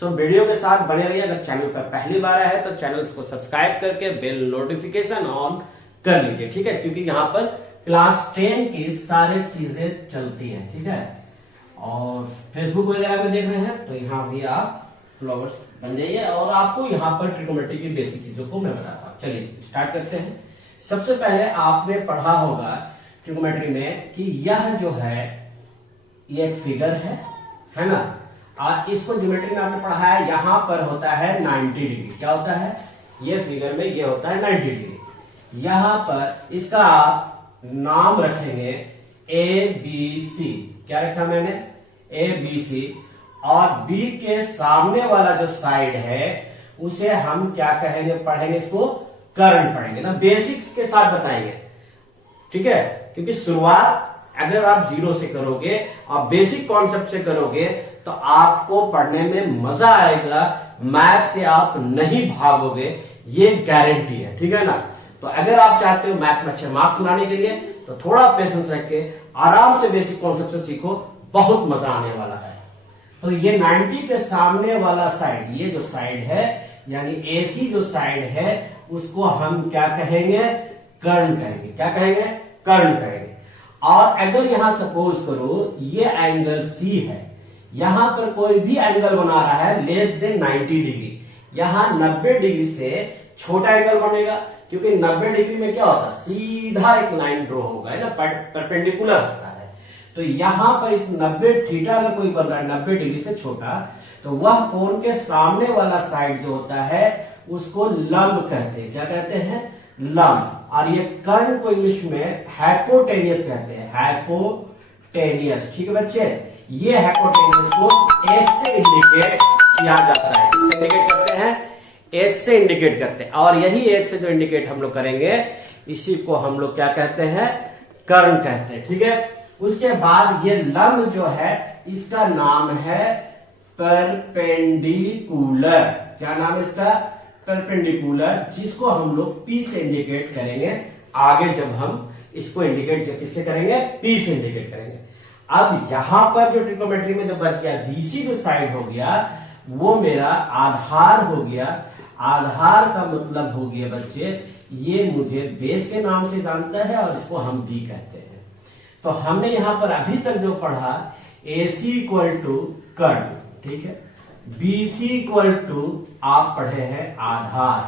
So video के साथ बने रहिए। अगर चैनल पर पहली बार आया है तो चैनल को सब्सक्राइब करके बेल नोटिफिकेशन ऑन कर लीजिए, ठीक है, क्योंकि यहाँ पर क्लास 10 की सारी चीजें चलती हैं, ठीक है। और फेसबुक वगैरह में देख रहे हैं तो यहाँ भी आप फ्लोवर्स बन जाइए और आपको यहाँ पर ट्रिग्नोमेट्री की बेसिक चीजों को मैं बताता हूँ। चलिए स्टार्ट करते हैं। सबसे पहले आपने पढ़ा होगा ट्रिग्नोमेट्री में कि यह जो है ये एक फिगर है ना। और इसको ज्योमेट्री में आपने पढ़ा है, यहाँ पर होता है 90 डिग्री। क्या होता है? ये फिगर में ये होता है 90 डिग्री। यहाँ पर इसका आप नाम रखेंगे ABC। क्या रखा मैंने? ABC। और B के सामने वाला जो साइड है उसे हम क्या कहेंगे? पढ़ेंगे इसको कर्ण पढ़ेंगे ना, बेसिक्स के साथ बताएंगे, ठीक है। क्योंकि शुरुआत अगर आप जीरो से करोगे और बेसिक कॉन्सेप्ट से करोगे तो आपको पढ़ने में मजा आएगा, मैथ से आप नहीं भागोगे, ये गारंटी है, ठीक है ना। तो अगर आप चाहते हो मैथ्स में अच्छे मार्क्स लाने के लिए तो थोड़ा पेशेंस रख के आराम से बेसिक कॉन्सेप्ट से सीखो, बहुत मजा आने वाला है। तो ये 90 के सामने वाला साइड, ये जो साइड है यानी AC जो साइड है उसको हम क्या कहेंगे? कर्ण कहेंगे। क्या कहेंगे? कर्ण कहेंगे। और अगर यहां सपोज करो ये एंगल C है, यहां पर कोई भी एंगल बना रहा है लेस देन 90 डिग्री, यहां 90 डिग्री से छोटा एंगल बनेगा, क्योंकि 90 डिग्री में क्या होता है? सीधा एक लाइन ड्रॉ होगा, है ना, परपेंडिकुलर होता है। तो यहां पर इस 90 थीटा अगर कोई बन रहा है 90 डिग्री से छोटा, तो वह कोण के सामने वाला साइड जो होता है उसको लंब कहते हैं। क्या कहते हैं? लंब। और ये कर्ण को इंग्लिश में हाइपोटेनियस कहते हैं, हाइपोटेनियस, ठीक है बच्चे। ये हाइपोटेनियस को एच से इंडिकेट किया जाता है। किससे इंडिकेट करते हैं? एच से इंडिकेट करते हैं। और यही एच से जो इंडिकेट हम लोग करेंगे इसी को हम लोग क्या कहते हैं? कर्ण कहते हैं, ठीक है। उसके बाद ये लंब जो है इसका नाम है परपेंडिकुलर। क्या नाम है इसका? परपेंडिकुलर, जिसको हम लोग P से इंडिकेट करेंगे आगे, जब हम इसको इंडिकेट किससे करेंगे? P से इंडिकेट करेंगे। अब यहां पर जो ट्रिग्नोमेट्री में जो बच गया BC जो साइड हो गया वो मेरा आधार हो गया। आधार का मतलब हो गया बच्चे, ये मुझे बेस के नाम से जानता है और इसको हम B कहते हैं। तो हमने यहां पर अभी तक जो पढ़ा AC इक्वल टू कर्ण, ठीक है। BC इक्वल टू आप पढ़े हैं आधार,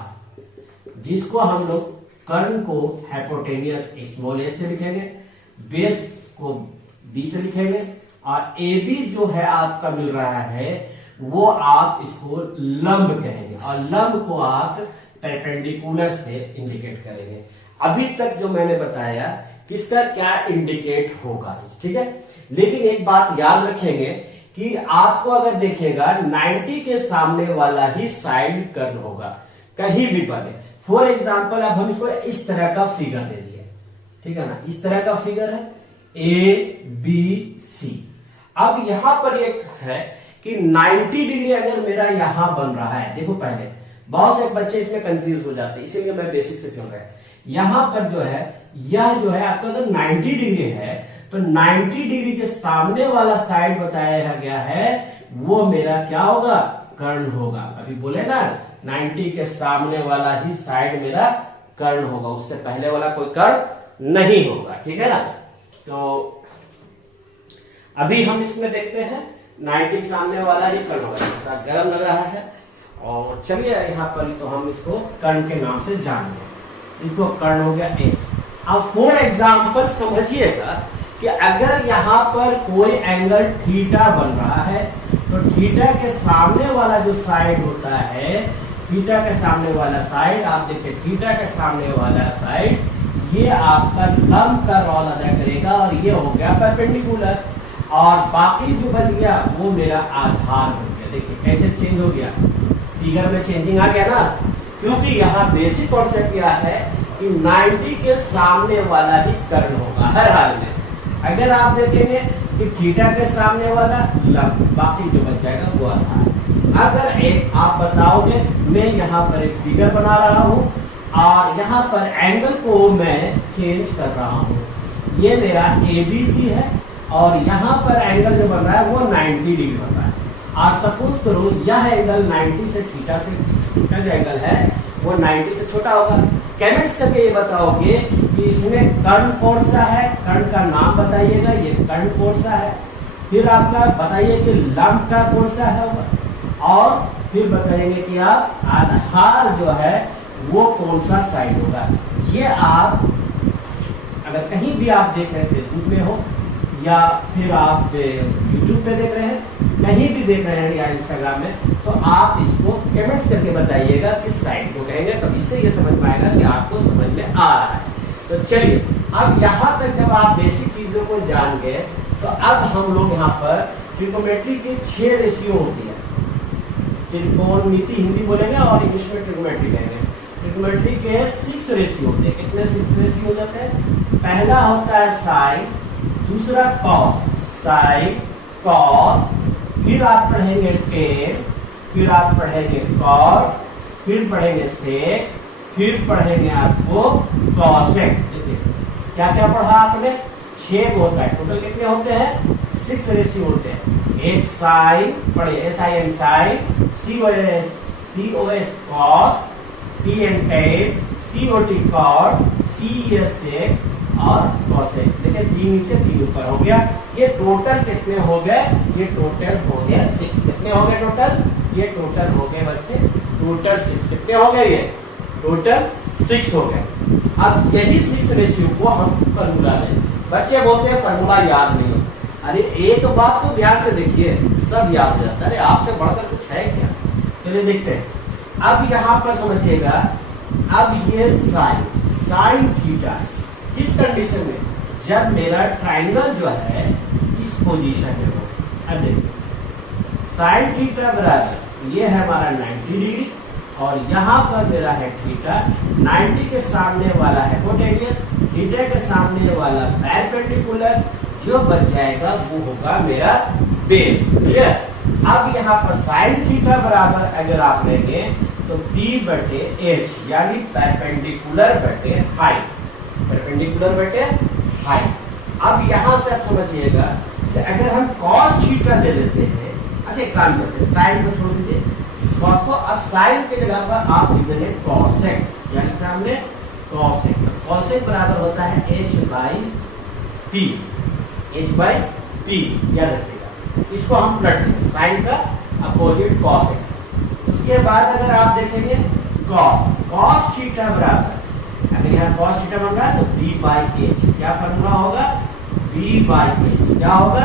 जिसको हम लोग कर्ण को हाइपोटेनियस स्मॉल s से लिखेंगे, बेस को B से लिखेंगे, और AB जो है आपका मिल रहा है वो आप इसको लंब कहेंगे और लंब को आप परपेंडिकुलर से इंडिकेट करेंगे। अभी तक जो मैंने बताया किसका क्या इंडिकेट होगा, ठीक है। लेकिन एक बात याद रखेंगे कि आपको अगर देखेगा 90 के सामने वाला ही साइड कर्ण होगा, कहीं भी बने। फॉर एग्जाम्पल अब हम इसको इस तरह का फिगर दे दिए, ठीक है ना, इस तरह का फिगर है ABC। अब यहां पर एक है कि 90 डिग्री अगर मेरा यहां बन रहा है, देखो पहले बहुत से बच्चे इसमें कंफ्यूज हो जाते हैं, इसीलिए मैं बेसिक से समझ रहा है। यहां पर जो है यह जो है आपका अगर 90 डिग्री है तो 90 डिग्री के सामने वाला साइड बताया गया है वो मेरा क्या होगा? कर्ण होगा। अभी बोले ना 90 के सामने वाला ही साइड मेरा कर्ण होगा, उससे पहले वाला कोई कर्ण नहीं होगा, ठीक है ना। तो अभी हम इसमें देखते हैं 90 के सामने वाला ही कर्ण होगा। गर्म लग रहा है और चलिए यहाँ पर तो हम इसको कर्ण के नाम से जानेंगे। इसको कर्ण हो गया H। अब फॉर एग्जाम्पल समझिएगा कि अगर यहां पर कोई एंगल थीटा बन रहा है तो थीटा के सामने वाला जो साइड होता है, थीटा के सामने वाला साइड, आप देखिए थीटा के सामने वाला साइड ये आपका लंब का रोल अदा करेगा और ये हो गया परपेंडिकुलर। और बाकी जो बच गया वो मेरा आधार हो गया। देखिए कैसे चेंज हो गया, फिगर में चेंजिंग आ गया ना, क्योंकि यहाँ बेसिक कॉन्सेप्ट क्या है कि 90 के सामने वाला ही कर्ण होगा हर हाल में। अगर आप देखेंगे कि थीटा के सामने वाला लंब, बाकी जो बच जाएगा वो आधार। अगर एक आप बताओगे, मैं यहाँ पर एक फिगर बना रहा हूँ और यहाँ पर एंगल को मैं चेंज कर रहा हूँ, ये मेरा ABC है और यहाँ पर एंगल जो बन रहा है वो 90 डिग्री बन रहा है। और सपोज करो यह एंगल 90 से थीटा जो एंगल है वो 90 से छोटा होगा। कमेंट्स करके ये बताओगे कि इसमें कर्ण कौन सा है, कर्ण का नाम बताइएगा, ये कर्ण कौन सा है। फिर आपका बताइए कि लंब का कौन सा है होगा, और फिर बताएंगे कि आप आधार जो है वो कौन सा साइड होगा। ये आप अगर कहीं भी आप देख रहे हैं, फेसबुक में हो या फिर आप यूट्यूब पे देख रहे हैं, कहीं भी देख रहे हैं या इंस्टाग्राम में, तो आप इसको कमेंट्स करके बताइएगा किस साइड को कहेंगे, तो इससे ये समझ पाएगा कि आपको समझ में आ रहा है। तो चलिए, अब यहाँ तक जब आप बेसिक चीजों को जान गए, तो अब हम लोग यहाँ पर ट्रिग्नोमेट्री की 6 रेशियो होती है। त्रिकोणमिति हिंदी बोलेंगे और इंग्लिश में ट्रिग्नोमेट्री कहेंगे। ट्रिग्नोमेट्री के 6 रेशियो होते हैं। कितने 6 रेशियो हो जाते हैं? पहला होता है साइन, दूसरा कॉस, साइन कॉस, फिर आप पढ़ेंगे टेन, फिर आप पढ़ेंगे कॉट, फिर पढ़ेंगे सेक, फिर पढ़ेंगे आपको कॉसेक। देखिए क्या क्या पढ़ा आपने? 6 होता है। टोटल कितने होते हैं? 6 रेशियो होते हैं। एक साइन पढ़िए, SIN sine, COS cos, TN tan, COT cot, CES sec और कॉसेक। देखिए 3 नीचे 3 ऊपर हो गया। ये टोटल कितने हो गए? ये टोटल हो गया 6। कितने हो गए टोटल? ये टोटल हो गए बच्चे, टोटल 6। कितने हो गए? ये टोटल 6 हो गए। अब यही 6 रेशियो को हम फॉर्मूला में, बच्चे बोलते हैं फॉर्मूला याद नहीं हो। अरे एक बात तो ध्यान से देखिए, सब याद हो जाता है। अरे आपसे बढ़कर कुछ है क्या? चलिए देखते हैं। अब यहाँ पर समझिएगा, अब ये साइन थीटा किस कंडीशन में? जब मेरा ट्राइंगल जो है इस पोजीशन में हो। अब देखिए साइन थीटा बराबर, ये है हमारा 90 डिग्री और यहाँ पर मेरा है थीटा। 90 के सामने वाला है हाइपोटेन्यूज, थीटा के सामने वाला परपेंडिकुलर। जो बच जाएगा वो होगा मेरा बेस। क्लियर? अब यहाँ पर साइन थीटा बराबर अगर आप लेंगे तो P/H, यानी परपेंडिकुलर बटे हाइट, परपेंडिकुलर बटे हाइट। अब यहाँ से आप समझिएगा कि अगर हम cos थीटा ले लेते हैं, अच्छा एक काम करते हैं, साइन को छोड़ दीजिए, cos को, अब साइन के जगह पर आप लिख देंगे कॉसेक, यानी कि हमने कॉसेक। कॉसेक बराबर होता है H/P, H/P याद रखिएगा। इसको हम पलट देंगे, साइन का अपोजिट कॉसेक। उसके बाद अगर आप देखेंगे cos थीटा बराबर, अगर यहाँ cos थीटा बन रहा है तो B/H। क्या फॉर्मूला होगा? B/H। क्या होगा?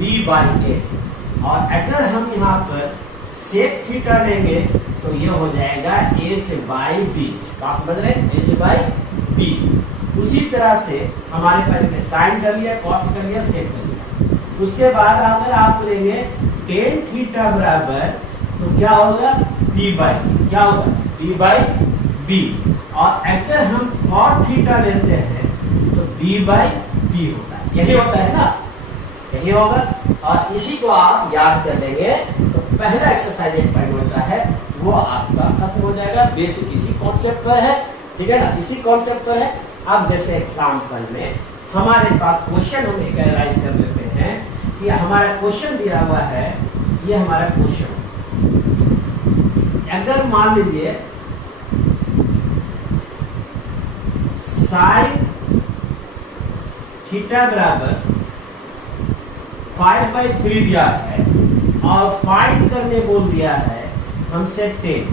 B/H। और अगर हम यहाँ पर सेक थीटा लेंगे तो ये हो जाएगा H/B। बात समझ रहे हैं? H/B। उसी तरह से हमारे पहले साइन कर लिया, कॉस कर लिया, सेक कर लिया। उसके बाद अगर आप लेंगे टेन थीटा बराबर, तो क्या होगा? P/B। क्या होगा? P/B। और अगर हम कॉट थीटा लेते हैं तो B/P होता है। यही होता है ना, यही होगा। और इसी को आप याद कर लेंगे तो पहला एक्सरसाइज 1 होता है वो आपका खत्म हो जाएगा। बेसिक इसी कॉन्सेप्ट पर है, ठीक है ना, इसी कॉन्सेप्ट पर है। अब जैसे एग्जाम्पल में हमारे पास क्वेश्चन हम एक एनालाइज कर लेते हैं कि हमारा क्वेश्चन दिया हुआ है, ये हमारा क्वेश्चन। अगर मान लीजिए साइन थीटा बराबर 5/3 दिया है और फाइंड करने बोल दिया है हमसे 10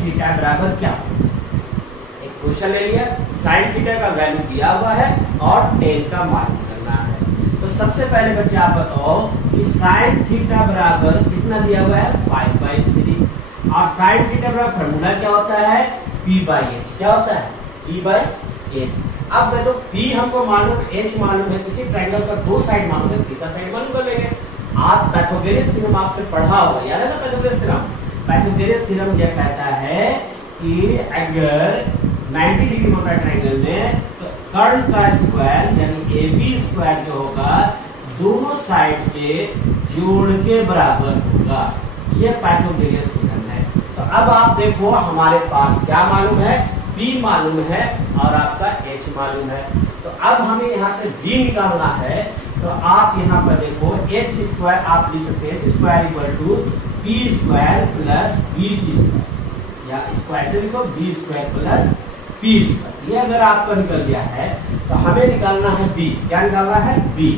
थीटा बराबर क्या? एक क्वेश्चन ले लिया, साइन थीटा का वैल्यू दिया हुआ है और 10 का मालूम करना है। तो सबसे पहले बच्चे आप बताओ कि साइन थीटा बराबर कितना दिया हुआ है? 5/3। और साइन थीटा बराबर फॉर्मूला क्या होता है? P/H। क्या होता है? P/H। अब देखो P हमको मालूम, H मालूम है, किसी ट्रायंगल का 2 साइड मालूम है, तीसरा साइड मालूम कर लेंगे। आप पाइथागोरस थ्योरम आपने पढ़ा होगा, याद है ना पाइथागोरस थ्योरम? पाइथागोरस थ्योरम यह कहता है कि अगर 90 डिग्री मोटा ट्रायंगल में तो कर्ण का स्क्वायर यानी AB स्क्वायर जो होगा दोनों साइड के जोड़ के बराबर होगा। ये पाइथागोरस थ्योरम है। तो अब आप देखो हमारे पास क्या मालूम है? P मालूम है और आपका H मालूम है। तो अब हमें यहाँ से B निकालना है। तो आप यहाँ पर देखो एच स्क्वायर आप लिख सकते हैं, H square equal to P square plus B C square, या स्क्वायर से लिखो B square plus P square. ये अगर आपका निकल गया है तो हमें निकालना है बी। क्या निकालना है? बी।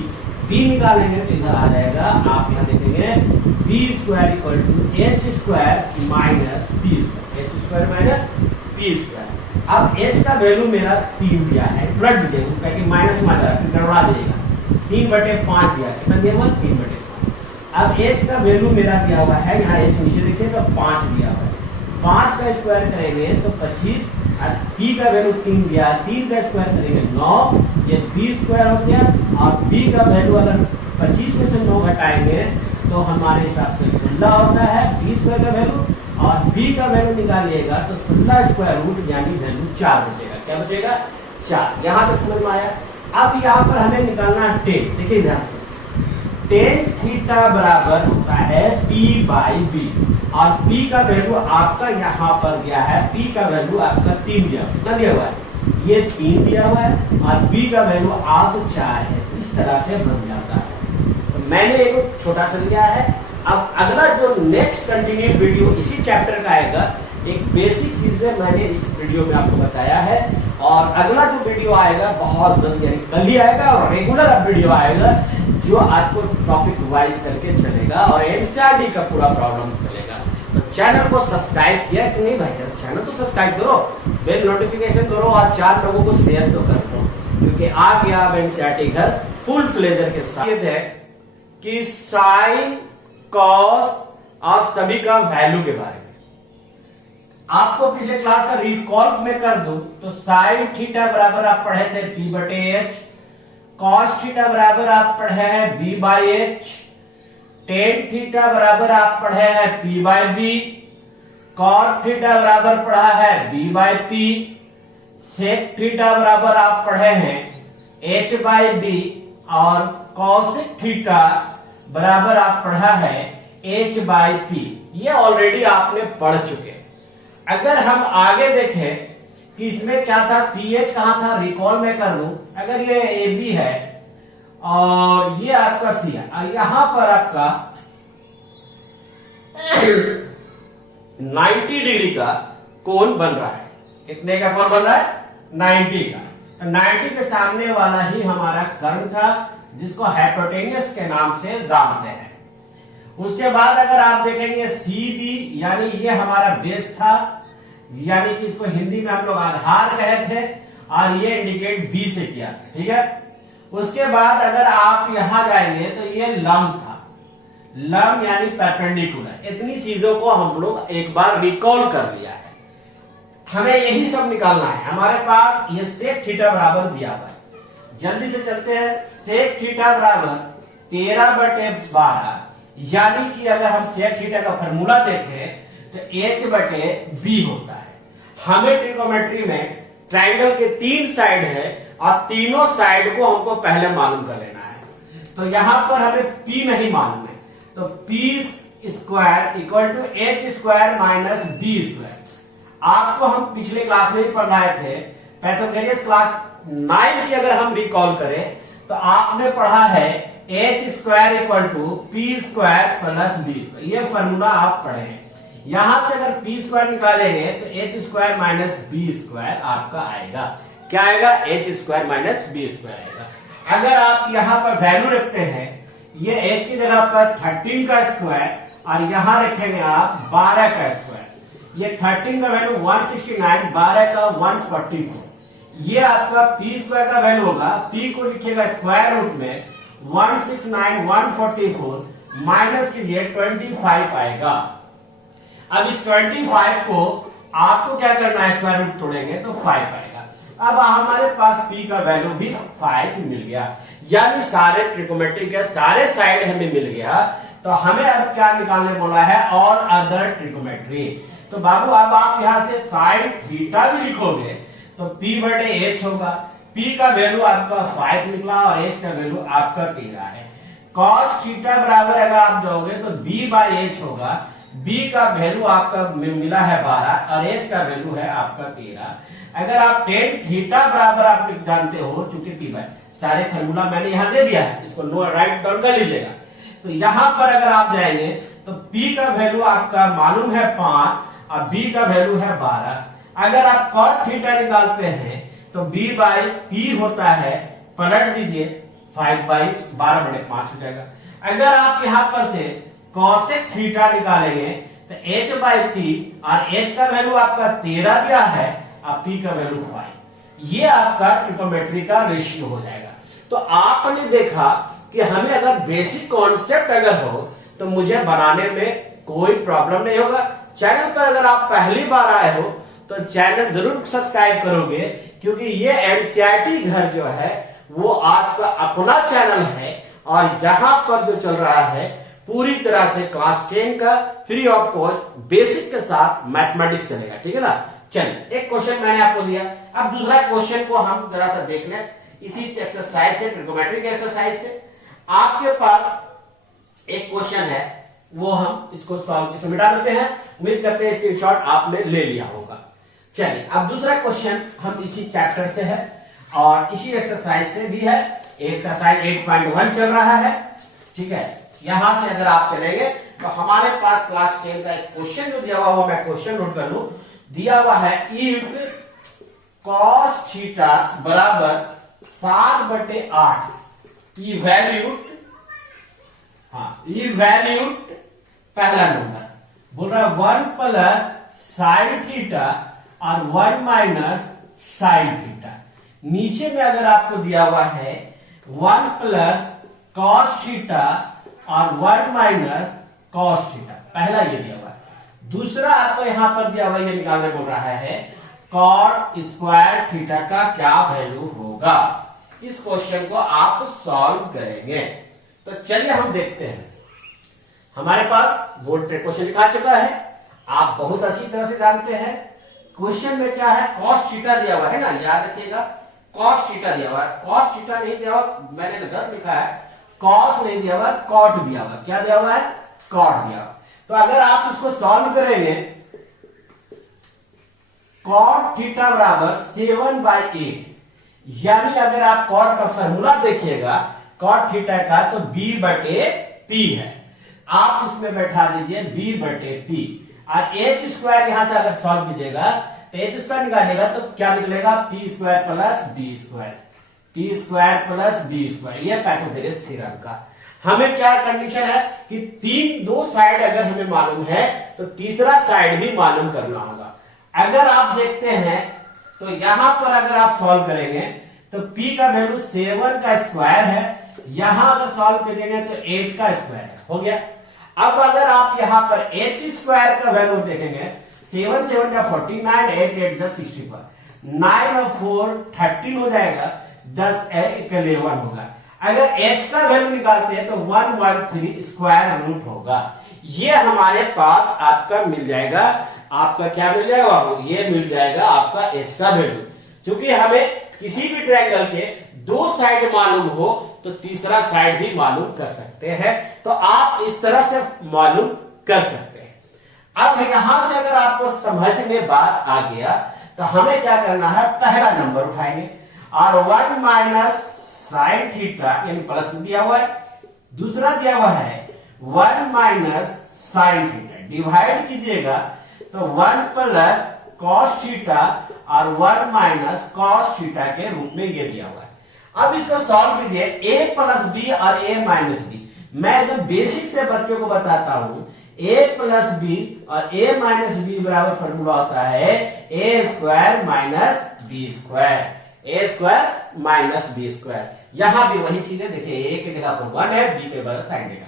बी निकालेंगे तो इधर आ जाएगा, आप यहाँ देखेंगे B square equal to H square minus P square, H square minus P square. अब एच का वैल्यू मेरा 3 दिया है, उलट दीजिएगा क्योंकि माइनस माइनस फिर गड़बड़ा देगा। 3/5 दिया है, कितना दिया हुआ? 3/5। अब एच का वैल्यू मेरा दिया हुआ है, यहाँ एच नीचे देखिए तो 5 दिया हुआ है। 5 का स्क्वायर करेंगे तो 25, और पी का वैल्यू 3 दिया है, 3 का स्क्वायर करेंगे 9, ये बी स्क्वायर हो गया। और बी का वैल्यू अगर 25 में से 9 घटाएंगे तो हमारे हिसाब से 16 होता है बी स्क्वायर का वैल्यू, और बी का वैल्यू निकालिएगा तो 16 स्क्वायर रूट यानी वैल्यू 4 बचेगा। क्या बचेगा? 4। यहाँ तक समझ में आया। अब यहाँ पर हमें निकालना है टेन। देखिए ध्यान से, टेन थीटा बराबर होता है पी बाई बी, और पी का वैल्यू आपका यहाँ पर दिया है, पी का वैल्यू आपका 3 दिया, कितना दिया हुआ है? ये 3 दिया हुआ है, और बी का वैल्यू आप 4 है। इस तरह से बन जाता है। तो मैंने एक छोटा सा लिया है। अब अगला जो नेक्स्ट कंटिन्यू वीडियो इसी चैप्टर का आएगा, एक बेसिक चीजें मैंने इस वीडियो में आपको बताया है, और अगला जो वीडियो आएगा बहुत जल्द यानी कल ही आएगा, और रेगुलर अब वीडियो आएगा जो आपको टॉपिक वाइज करके चलेगा और एनसीईआरटी का पूरा प्रॉब्लम चलेगा। तो चैनल को सब्सक्राइब किया कि नहीं भाई? चैनल तो सब्सक्राइब करो, बेल नोटिफिकेशन करो, और 4 लोगों को शेयर तो कर दो, क्योंकि आ गया अब एनसीईआरटी घर फुल फ्लेजर के साथ। ये है कि साइन कॉस और सभी का वैल्यू के बारे में आपको पिछले क्लास का रिकॉल में कर दूं तो साइन थीटा बराबर आप पढ़े थे P/H, कॉस थीटा बराबर आप पढ़े हैं B/H, टेन थीटा बराबर आप पढ़े हैं P/B, कॉट थीटा बराबर पढ़ा है B/P, सेक थीटा बराबर आप पढ़े हैं H/B, और कॉसेक थीटा बराबर आप पढ़ा है H/P। ये ऑलरेडी आपने पढ़ चुके हैं। अगर हम आगे देखें कि इसमें क्या था, पीएच कहां था, रिकॉल में कर लूं। अगर ये ए बी है और ये आपका सी है, और यहां पर आपका 90 डिग्री का कोण बन रहा है। कितने का कोण बन रहा है? 90 का। तो 90 के सामने वाला ही हमारा कर्ण था, जिसको हाइपोटेन्यूस के नाम से जानते हैं। उसके बाद अगर आप देखेंगे सी बी, यानी ये हमारा बेस था, यानी कि इसको हिंदी में हम लोग आधार कहे थे, और ये इंडिकेट बी से किया, ठीक है। उसके बाद अगर आप यहां जाएंगे तो ये लंब था, लंब यानी परपेंडिकुलर। इतनी चीजों को हम लोग एक बार रिकॉल कर लिया है। हमें यही सब निकालना है। हमारे पास ये सेक थीटा बराबर दिया हुआ है, जल्दी से चलते हैं। सेक थीटा बराबर 13/12, यानी कि अगर हम सेक थीटा का फॉर्मूला देखें तो H/B होता है। हमें ट्रिग्नोमेट्री में ट्राइंगल के 3 साइड है, और तीनों साइड को हमको पहले मालूम कर लेना है। तो यहां पर हमें P नहीं मालूम है, तो P square equal to H square minus B square. आपको हम पिछले क्लास में ही पढ़ाए थे, पैथागोरस क्लास 9 की अगर हम रिकॉल करें तो आपने पढ़ा है H square equal to P square plus B square. ये फॉर्मूला आप पढ़े हैं। यहां से अगर P स्क्वायर निकालेंगे तो H square minus B square आपका आएगा। क्या आएगा? H square minus B square आएगा। अगर आप यहाँ पर वैल्यू रखते हैं, ये H की जगह पर 13 का स्क्वायर, और यहां रखेंगे आप 12 का स्क्वायर। ये 13 का वैल्यू 169, 12 का 144। ये आपका P स्क्वायर का वैल्यू होगा। P को लिखिएगा स्क्वायर रूट में 169, 144 माइनस कीजिए 25 आएगा। अब इस 25 को आपको क्या करना है, स्क्वायर रूट तोड़ेंगे तो 5 आएगा। अब हमारे पास P का वैल्यू भी 5 मिल गया, यानी सारे ट्रिग्नोमेट्री के सारे साइड हमें मिल गया। तो हमें अब क्या निकालने बोला है, और अदर ट्रिग्नोमेट्री। तो बाबू अब आप यहां से साइन थीटा भी लिखोगे तो P/H होगा। P का वैल्यू आपका 5 निकला, और H का वैल्यू आपका 13 है। कॉस थीटा बराबर अगर आप जाओगे तो B/H होगा। B का वैल्यू आपका मिला है 12, और H का वैल्यू है आपका 13। अगर आप टेन थीटा बराबर आप जानते हो, चूंकि पी बाय, सारे फॉर्मूला मैंने यहां दे दिया है, इसको नो राइट डाउन कर लीजिएगा। तो यहां पर अगर आप जाएंगे तो P का वैल्यू आपका मालूम है 5 और B का वैल्यू है 12। अगर आप कॉट थीटा निकालते हैं तो B बाई P होता है, पलट दीजिए 5 बाई 12/5 हो जाएगा। अगर आप यहां पर से कॉसेक थीटा निकालेंगे तो H बाई P, और H का वैल्यू आपका 13 दिया है और P का वैल्यू 5, ये आपका ट्रिग्नोमेट्री का रेशियो हो जाएगा। तो आपने देखा कि हमें अगर बेसिक कॉन्सेप्ट अगर हो तो मुझे बनाने में कोई प्रॉब्लम नहीं होगा। चैनल पर अगर आप पहली बार आए हो तो चैनल जरूर सब्सक्राइब करोगे, क्योंकि ये एनसीईआरटी घर जो है वो आपका अपना चैनल है, और यहां पर जो चल रहा है पूरी तरह से क्लास 10 का फ्री ऑफ कॉस्ट बेसिक के साथ मैथमेटिक्स चलेगा, ठीक है ना। चलिए, एक क्वेश्चन मैंने आपको दिया, अब दूसरा क्वेश्चन को हम जरा सा देख लें इसी एक्सरसाइज से, ट्रिग्नोमेट्रिक एक्सरसाइज से। आपके पास एक क्वेश्चन है, वो हम इसको सॉल्व इसमें मिटा देते हैं। उम्मीद करते हैं स्क्रीनशॉट आपने ले लिया होगा। चलिए, अब दूसरा क्वेश्चन हम इसी चैप्टर से है और इसी एक्सरसाइज से भी है। एक्सरसाइज 8.1 चल रहा है, ठीक है। यहां से अगर आप चलेंगे तो हमारे पास क्लास 10 का एक क्वेश्चन जो दिया हुआ, वो मैं क्वेश्चन नोट कर लूं। दिया हुआ है इफ कॉस थीटा बराबर 7/8 इवैल्यूड पहला नंबर बोल रहा है 1 प्लस साइन थीटा और 1 माइनस साइन थीटा। नीचे में अगर आपको दिया हुआ है 1 प्लस कॉस थीटा और 1 माइनस कॉस थीटा, पहला ये दिया हुआ है। दूसरा आपको यहां पर दिया हुआ ये निकालने बोल रहा है कॉट स्क्वायर थीटा का क्या वैल्यू होगा। इस क्वेश्चन को आप सॉल्व करेंगे। तो चलिए हम देखते हैं। हमारे पास बोर्ड पे क्वेश्चन लिखा चुका है, आप बहुत अच्छी तरह से जानते हैं। क्वेश्चन में क्या है, कॉस थीटा दिया हुआ है ना, याद रखिएगा कॉस थीटा दिया हुआ है। कॉस थीटा नहीं दिया हुआ, मैंने तो 10 लिखा है, कॉस नहीं दिया हुआ, कॉट दिया हुआ। क्या दिया हुआ है, कॉट दिया हुआ। तो अगर आप इसको सॉल्व करेंगे, कॉट थीटा बराबर 7/8, यानी अगर आप कॉट का फॉर्मूला देखिएगा कॉट थीटा का तो B/P है। आप इसमें बैठा दीजिए B/P, और एच स्क्वायर यहां से अगर सॉल्व कीजिएगा तो एच स्क्वायर निकालिएगा तो क्या निकलेगा, P square plus B square, P square plus B square. यह पाइथागोरस थ्योरम का। हमें क्या कंडीशन है कि दो साइड अगर हमें मालूम है तो तीसरा साइड भी मालूम करना होगा। अगर आप देखते हैं तो यहां पर अगर आप सॉल्व करेंगे तो P का वैल्यू 7 का स्क्वायर है, यहां अगर सॉल्व करेंगे तो 8 का स्क्वायर है, हो गया। अब अगर आप यहां पर h स्क्वायर का वैल्यू देखेंगे, 7 7 का 49, 8 8 का 64, 9 और 4 13 हो जाएगा, 10 11 होगा। अगर h का वैल्यू निकालते हैं तो 113 स्क्वायर रूट होगा। ये हमारे पास आपका मिल जाएगा। आपका क्या मिल जाएगा, ये मिल जाएगा आपका h का वैल्यू। क्योंकि हमें किसी भी ट्रायंगल के दो साइड मालूम हो तो तीसरा साइड भी मालूम कर सकते हैं। तो आप इस तरह से मालूम कर सकते हैं। अब यहां से अगर आपको समझ में बात आ गया तो हमें क्या करना है, पहला नंबर उठाएंगे और 1 माइनस साइन थीटा यानी प्लस दिया हुआ है, दूसरा दिया हुआ है 1 माइनस साइन थीटा, डिवाइड कीजिएगा तो 1 प्लस कॉस थीटा और 1 माइनस कॉस थीटा के रूप में ये दिया हुआ है। अब इसको सॉल्व कीजिए, a प्लस बी और a माइनस बी। मैं एकदम बेसिक से बच्चों को बताता हूं, a प्लस बी और a माइनस बी बराबर फॉर्मूला होता है a square minus B square, a square minus B square. यहां भी वही चीजें देखिए, a की जगह पर 1 है, b के बराबर साइन थीटा।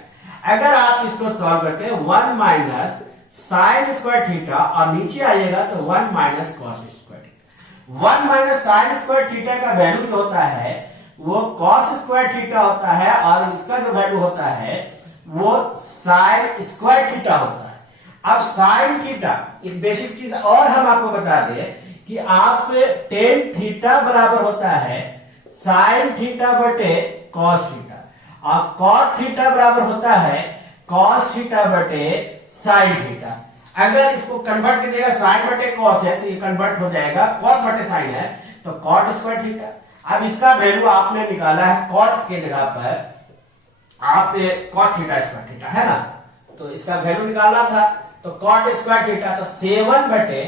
अगर आप इसको सॉल्व करते हैं 1 माइनस साइन स्क्वायर थीटा और नीचे आइएगा तो 1 minus cos square theta. 1 minus sine square theta का वैल्यू जो होता है वो कॉस स्क्वायर थीटा होता है, और इसका जो वैल्यू होता है वो साइन स्क्वायर थीटा होता है। अब साइन थीटा एक बेसिक चीज और हम आपको बता दें कि आप टेन थीटा बराबर होता है साइन थीटा बटे कॉस थीटा, और कॉट थीटा बराबर होता है कॉस थीटा बटे साइन थीटा। अगर इसको कन्वर्ट कीजिएगा साइन बटे कॉस है तो ये कन्वर्ट हो जाएगा कॉस बटे साइन है तो कॉट स्क्वायर थीटा। अब इसका वैल्यू आपने निकाला है कॉट के जगह पर आप कॉट थीटा स्क्वायर थीटा है ना, तो इसका वैल्यू निकालना था तो कॉट स्क्वायर थीटा तो 7 बटे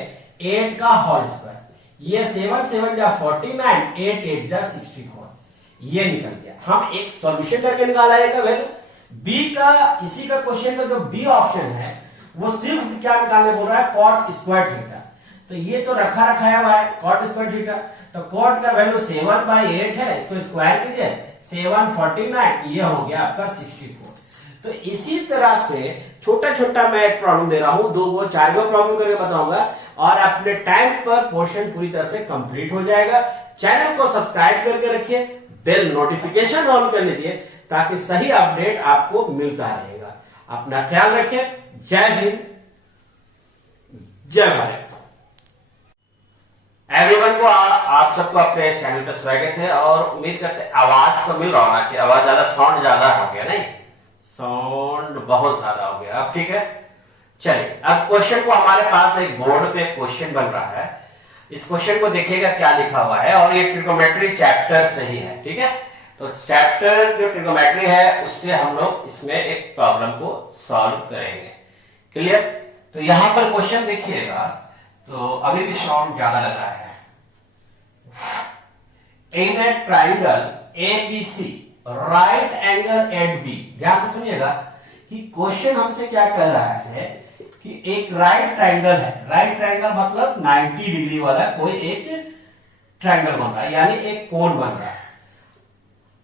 8 का होल स्क्वायर, ये 7 7 जा 49 8 8 जा 64, ये निकल गया। हम एक सॉल्यूशन करके निकाला है का वैल्यू बी का, इसी का क्वेश्चन का जो बी ऑप्शन है वो सिर्फ क्या निकालने बोल रहा है कॉट स्क्वायर थीटा, तो ये तो रखा हुआ है कॉट स्क्वायर थीटा, तो कॉट का वैल्यू 7/8 है, इसको स्क्वायर कीजिए 7 49, ये हो गया आपका 64। तो इसी तरह से छोटा छोटा मैं एक प्रॉब्लम दे रहा हूं, 2 4 प्रॉब्लम करके बताऊंगा और अपने टाइम पर पोर्शन पूरी तरह से कंप्लीट हो जाएगा। चैनल को सब्सक्राइब करके रखिए, बेल नोटिफिकेशन ऑन कर लीजिए ताकि सही अपडेट आपको मिलता रहेगा। अपना ख्याल रखिए। जय हिंद, जय भारत। एवरीवन को आप सबको अपने चैनल पर स्वागत है और उम्मीद करते हैं आवाज तो मिल रहा होगा कि आवाज ज्यादा साउंड ज्यादा हो गया, नहीं साउंड बहुत ज्यादा हो गया, अब ठीक है। चलिए अब क्वेश्चन को, हमारे पास एक बोर्ड पे क्वेश्चन बन रहा है, इस क्वेश्चन को देखिएगा क्या लिखा हुआ है और ये ट्रिग्नोमेट्री चैप्टर से ही है, ठीक है। तो चैप्टर जो ट्रिग्नोमेट्री है उससे हम लोग इसमें एक प्रॉब्लम को सॉल्व करेंगे, क्लियर। तो यहां पर क्वेश्चन देखिएगा, तो अभी भी साउंड ज्यादा लग रहा है। In a triangle ABC right angle at B, ध्यान से सुनिएगा कि क्वेश्चन हमसे क्या कह रहा है कि एक राइट ट्राइंगल है, राइट ट्राइंगल मतलब 90 डिग्री वाला कोई एक ट्राइंगल बन रहा है, यानी एक कोण बन रहा है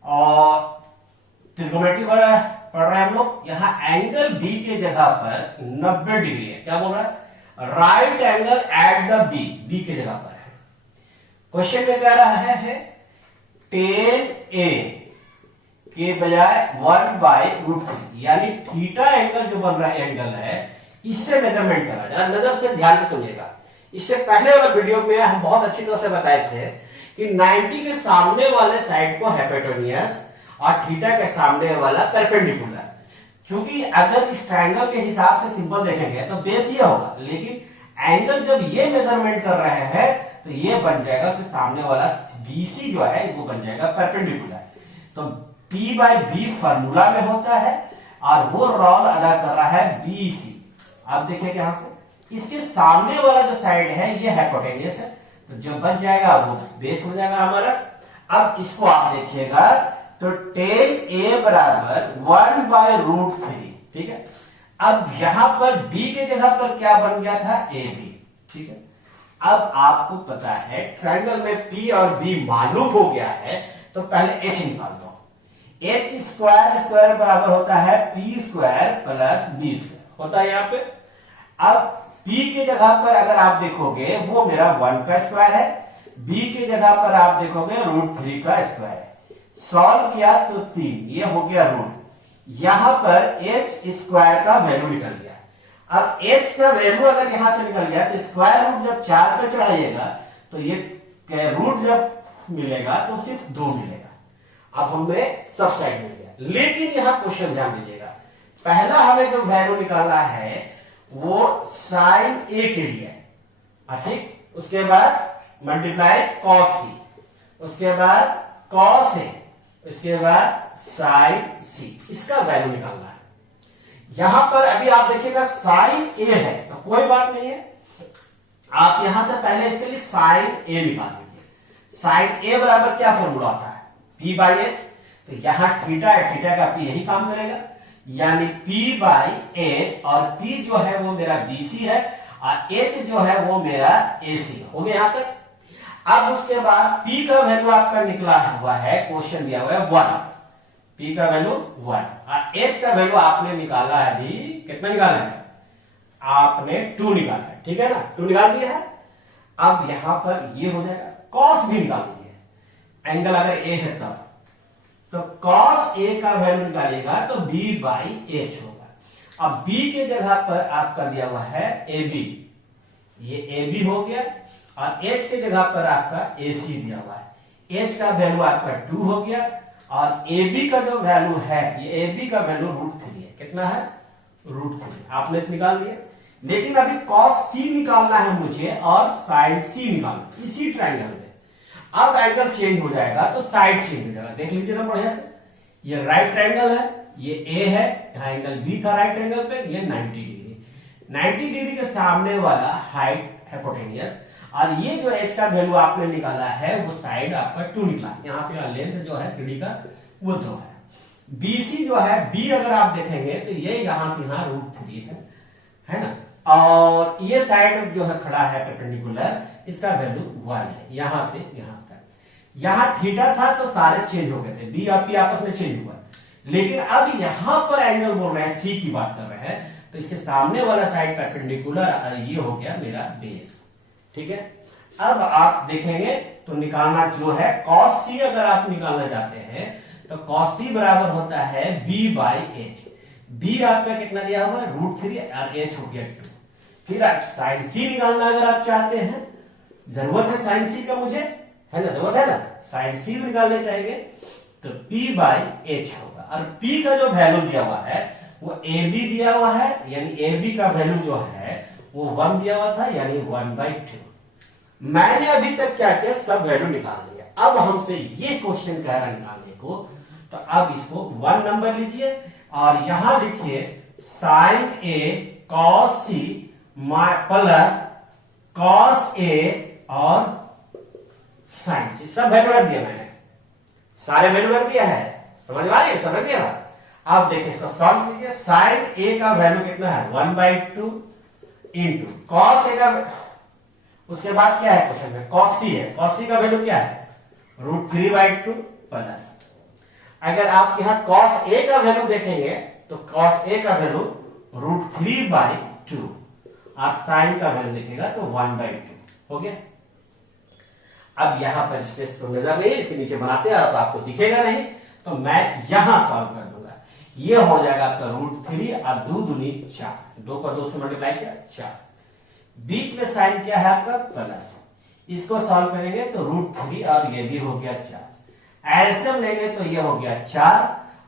और ट्रिग्नोमेट्री पढ़ रहे हैं हम लोग। यहां एंगल बी के जगह पर 90 डिग्री है, क्या बोल रहा है right angle at the B, B के जगह पर है। क्वेश्चन में कह रहा है tan A के बजाय 1/√3, यानी थीटा एंगल जो बन रहा है एंगल है इससे मेजरमेंट करा जाए। नजर से ध्यान से सुनिएगा, इससे पहले वाला वीडियो में हम बहुत अच्छी तरह से बताए थे कि 90 के सामने वाले साइड को हाइपोटेन्यूस और थीटा के सामने वाला परपेंडिकुलर। चूंकि अगर इस ट्रायंगल के हिसाब से सिंपल देखेंगे तो बेस ये होगा, लेकिन एंगल जब ये मेजरमेंट कर रहे हैं तो ये बन जाएगा उसके सामने वाला BC जो है वो बन जाएगा परपेंडिकुलर। तो P/B फॉर्मूला में होता है और वो रोल अदा कर रहा है BC। अब देखिए यहां से इसके सामने वाला जो साइड है ये हाइपोटेन्यूस है, तो जो बच जाएगा वो बेस हो जाएगा हमारा। अब इसको आप देखिएगा तो tan A बराबर 1/√3, ठीक है। अब यहां पर B के जगह पर क्या बन गया था AB, ठीक है। अब आपको पता है ट्रायंगल में P और B मालूम हो गया है, तो पहले H निकाल दो। H स्क्वायर स्क्वायर बराबर होता है P square plus B square होता है यहाँ पे। अब P के जगह पर अगर आप देखोगे वो मेरा 1 का स्क्वायर है, B के जगह पर आप देखोगे √3 का स्क्वायर है। सॉल्व किया तो 3, ये हो गया रूट, यहां पर H स्क्वायर का वैल्यू निकल गया। अब H का वैल्यू अगर यहां से निकल गया तो स्क्वायर रूट जब 4 पे चढ़ाइएगा तो ये रूट जब मिलेगा तो सिर्फ 2 मिलेगा। अब हमें सब साइड मिल गया, लेकिन यहां क्वेश्चन ध्यान दीजिएगा, पहला हमें जो वैल्यू निकालना है वो साइन A के लिए है, ठीक। उसके बाद मल्टीप्लाई कॉस C, उसके बाद कॉस A, उसके बाद साइन C, इसका वैल्यू निकालना है। यहां पर अभी आप देखिएगा साइन A है तो कोई बात नहीं है, आप यहां से पहले इसके लिए साइन A निकाल दीजिए। साइन A बराबर क्या फॉर्मूला होता है P/H, तो यहां थीटा है, थीटा का P यही काम करेगा, यानी P/H और P जो है वो मेरा BC है और H जो है वो मेरा AC हो गया यहां तक। अब उसके बाद P का वैल्यू आपका निकला हुआ है, क्वेश्चन दिया हुआ है 1, P का वैल्यू 1 और H का वैल्यू आपने निकाला है, अभी कितना निकाला है आपने 2 निकाला है, ठीक है ना, 2 निकाल दिया है। अब यहां पर ये हो जाएगा, कॉस भी निकाल दीजिए, एंगल अगर A है तब तो कॉस A का वैल्यू निकालेगा तो B/H होगा। अब B के जगह पर आपका दिया हुआ है AB, ये AB हो गया और H के जगह पर आपका AC दिया हुआ है, H का वैल्यू आपका 2 हो गया और AB का जो वैल्यू है, ये AB का वैल्यू √3 है, कितना है √3, आपने इसे निकाल दिया। लेकिन अभी cos C निकालना है मुझे और sin C निकालना इसी ट्रायंगल में। अब एंगल चेंज हो जाएगा तो साइड चेंज हो जाएगा। देख लीजिए ना बढ़िया से, ये राइट ट्रायंगल है, ये A है, यहाँ एंगल B था राइट ट्रायंगल पे, ये 90 डिग्री। 90 डिग्री के सामने वाला हाइट हाइपोटेनियस, और ये जो h का वैल्यू आपने निकाला है वो साइड आपका 2 निकला। यहां से लेंथ जो है सीढ़ी का वो 2 है। BC जो है, B अगर आप देखेंगे तो ये यहां से यहां √3 है ना, और ये साइड जो है खड़ा है परपेंडिकुलर, इसका वैल्यू 1 है यहां से यहां तक। यहां थीटा था तो सारे चेंज हो गए थे, B और P आपस में चेंज हुआ, लेकिन अब यहां पर एंगल बोल रहे हैं, C की बात कर रहे हैं, तो इसके सामने वाला साइड परपेंडिकुलर, ये हो गया मेरा बेस। ठीक है, अब आप देखेंगे तो निकालना जो है cos C अगर आप निकालना चाहते हैं तो cos C बराबर होता है B/h। B आपका कितना दिया हुआ है √3 और h हो गया 2। फिर आप sin C निकालना अगर आप चाहते हैं, जरूरत है sin C का मुझे, है ना, जरूरत है ना, sin C निकालने चाहेंगे तो P/h होगा। और P का जो वैल्यू दिया हुआ है वो AB दिया हुआ है, यानी AB का वैल्यू जो है वो 1 दिया हुआ था, यानी 1/2। मैंने अभी तक क्या किया, सब वैल्यू निकाल दिया। अब हमसे ये क्वेश्चन कह रहा है निकालने को, तो अब इसको 1 नंबर लीजिए और यहां लिखिए sin A cos C plus cos A और sin C। सब वैल्यू रख दिया मैंने, सारे वैल्यू रख दिया है, समझ में आ रही है, सब रख दिया। अब देखिए इसको सॉल्व कीजिए। sin A का वैल्यू कितना है 1/2 इंटू cos A का, उसके बाद क्या है क्वेश्चन में cos C है, cos C का वैल्यू क्या है √3/2 प्लस, अगर आप यहां cos A का वैल्यू देखेंगे तो cos A का वैल्यू √3/2 और sin का वैल्यू देखेगा तो 1/2 हो गया। अब यहां पर स्पेस तो नजर नहीं, इसके नीचे बनाते हैं तो आपको दिखेगा नहीं, तो मैं यहां सॉल्व कर दूंगा। ये हो जाएगा आपका √3 और 2 दूनी 4, 2 को 2 से मल्टीप्लाई किया 4, बीच में साइन क्या है आपका प्लस, इसको सॉल्व करेंगे तो √3 और ये भी हो गया 4, एलसीएम लेंगे तो ये हो गया 4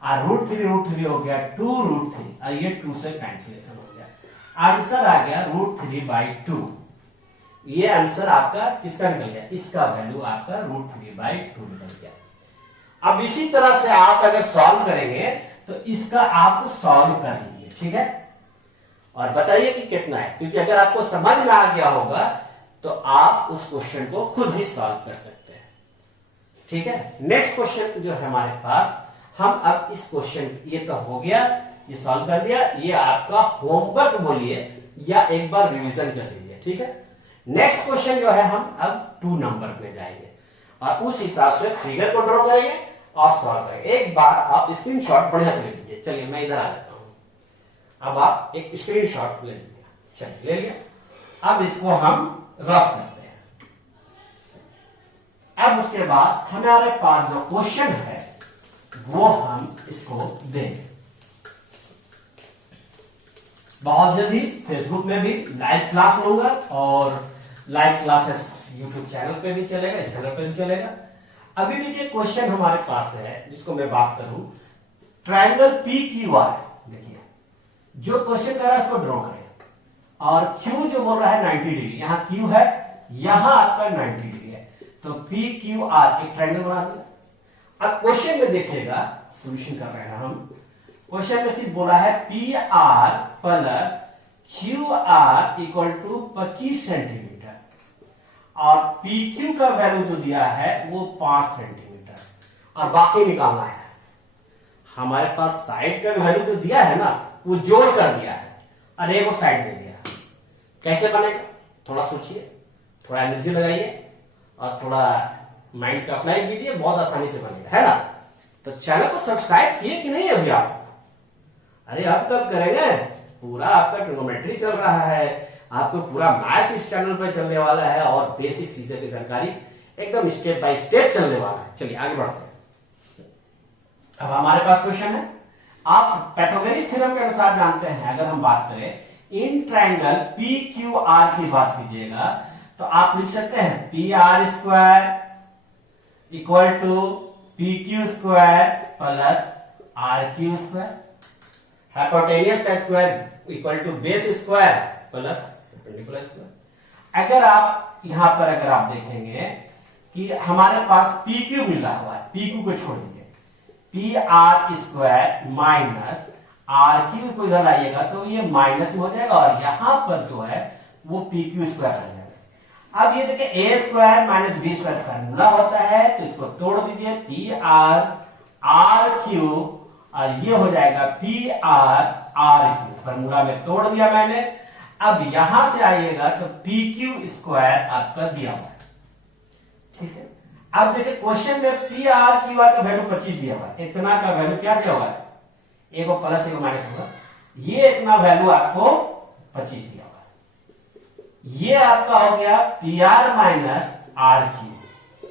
और √3 हो गया 2√3 और ये 2 से कैंसिलेशन हो गया। आंसर आ गया √3/2। ये आंसर आपका किसका निकल गया, इसका वैल्यू आपका √3/2 निकल गया। अब इसी तरह से आप अगर सॉल्व करेंगे तो इसका आप सॉल्व कर लीजिए, ठीक है, और बताइए कि कितना है, क्योंकि अगर आपको समझ में आ गया होगा तो आप उस क्वेश्चन को खुद ही सॉल्व कर सकते हैं। ठीक है, नेक्स्ट क्वेश्चन जो है हमारे पास, हम अब इस क्वेश्चन, ये तो हो गया, ये सॉल्व कर दिया, ये आपका होमवर्क बोलिए या एक बार रिवीजन कर लीजिए। ठीक है, नेक्स्ट क्वेश्चन जो है हम अब 2 नंबर में जाएंगे और उस हिसाब से फिगर को ड्रॉ करेंगे और सॉल्व करेंगे। एक बार आप स्क्रीनशॉट बढ़िया से ले लीजिए। चलिए मैं इधर आ जाता हूं, अब आप एक स्क्रीनशॉट ले लीजिए। चलिए ले लिया, अब इसको हम रफ करते हैं। अब उसके बाद हमारे पास जो क्वेश्चन है वो हम इसको देंगे। बहुत जल्दी फेसबुक में भी लाइव क्लास लूंगा और लाइव क्लासेस यूट्यूब चैनल पे भी चलेगा, इस चैनल पे भी चलेगा। अभी देखिए क्वेश्चन हमारे पास है जिसको मैं बात करूं, ट्रायंगल PQR। देखिए जो क्वेश्चन कर रहा है उसको ड्रॉ करें, और Q जो बोल रहा है 90 डिग्री, यहां Q है, यहां आपका 90 डिग्री है, तो PQR एक ट्रायंगल बना दिया। अब क्वेश्चन में देखिएगा, सोल्यूशन कर रहे हैं हम, क्वेश्चन में सिर्फ बोला है PR plus QR equal to 25 centimetre और PQ का वैल्यू जो दिया है वो 5 सेंटीमीटर और बाकी निकालना है। हमारे पास साइड का वैल्यू जो दिया है ना वो जोड़ कर दिया है और एक वो साइड दे दिया। कैसे बनेगा थोड़ा सोचिए, थोड़ा एनर्जी लगाइए और थोड़ा माइंड का अप्लाई कीजिए, बहुत आसानी से बनेगा, है ना। तो चैनल को सब्सक्राइब किए कि नहीं अभी आप? अरे अब तक करेंगे, पूरा आपका ट्रिग्नोमेट्री चल रहा है, आपको पूरा मैथ्स इस चैनल पर चलने वाला है और बेसिक चीजें की जानकारी एकदम स्टेप बाय स्टेप चलने वाला है। चलिए आगे बढ़ते हैं। अब हमारे पास क्वेश्चन है, आप पाइथागोरस थ्योरम के अनुसार जानते हैं, अगर हम बात करें इन ट्रायंगल PQR की बात कीजिएगा तो आप लिख सकते हैं PR² equal to PQ² plus RQ², hypotenuse का square equal to base square plus perpendicular square. अगर आप यहां पर अगर आप देखेंगे कि हमारे पास पी क्यू मिला हुआ है, पी क्यू को छोड़ेंगे, P R square minus R Q को इधर लाइएगा तो ये माइनस में हो जाएगा और यहां पर जो है वो पी क्यू स्क्वायर आ जाएगा। अब ये देखिए A square minus B square formula होता है, तो इसको तोड़ दीजिए, पी आर आर क्यू और ये हो जाएगा P R R Q, formula में तोड़ दिया मैंने। अब यहां से आइएगा तो पी क्यू स्क्वायर आपका दिया हुआ है, ठीक है। अब देखिए क्वेश्चन में पी आर क्यू आर का वैल्यू 25 दिया हुआ है, इतना का वैल्यू क्या दिया हुआ है, एक प्लस एक माइनस होगा, ये इतना वैल्यू आपको 25 दिया हुआ है। ये आपका हो गया P R minus R Q.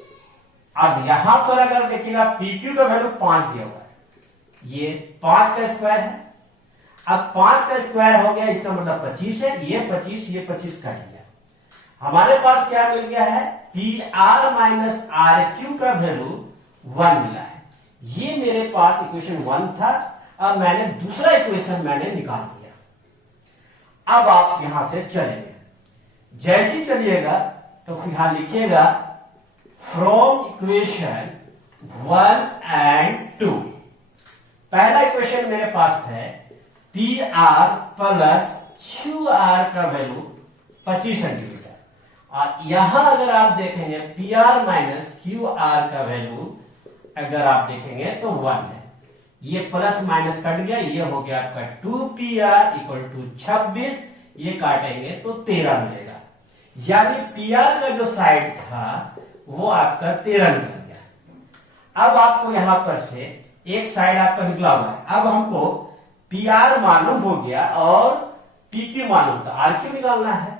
अब यहां पर अगर देखिएगा पी क्यू का वैल्यू 5 दिया हुआ है, ये 5 का स्क्वायर है। अब 5 का स्क्वायर हो गया, इसका मतलब 25 है, ये 25 कट गया। हमारे पास क्या मिल गया है, P R minus R Q का वैल्यू 1 मिला है। ये मेरे पास इक्वेशन 1 था। अब मैंने दूसरा इक्वेशन मैंने निकाल दिया। अब आप यहां से चलेंगे, जैसे ही चलिएगा तो फिर यहां लिखिएगा फ्रॉम इक्वेशन 1 एंड 2। पहला इक्वेशन मेरे पास है P are plus Q R का वैल्यू 25 सेंटीमीटर, और यहां अगर आप देखेंगे P R minus Q R का वैल्यू अगर आप देखेंगे तो 1 है। ये प्लस माइनस कट गया, ये हो गया आपका 2pr इक्वल टू 26, ये काटेंगे तो 13 मिलेगा। यानी pr का जो साइड था वो आपका 13 निकल गया। अब आपको यहां पर से एक साइड आपका निकला हुआ है। अब हमको pr मालूम हो गया और pq मालूम था, rq निकालना है।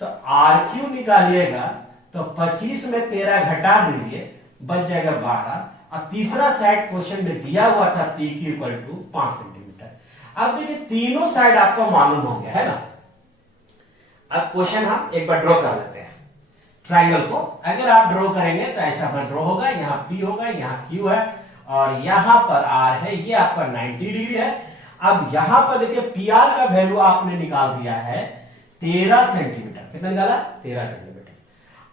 तो rq निकालिएगा तो 25 में 13 घटा दीजिए, बच जाएगा 12। और तीसरा साइड क्वेश्चन में दिया हुआ था P Q equal to 5 centimetre. अब देखिए तीनों साइड आपको मालूम हो गया है ना। अब क्वेश्चन हम एक बार ड्रॉ कर लेते हैं। ट्राइंगल को अगर आप ड्रॉ करेंगे तो ऐसा पर ड्रॉ होगा, यहाँ पी होगा, यहाँ क्यू है और यहाँ पर आर है, ये आपका 90 डिग्री है। अब यहां पर देखिए पी आर का वैल्यू आपने निकाल दिया है 13 सेंटीमीटर। कितना निकाला, 13 सेंटीमीटर।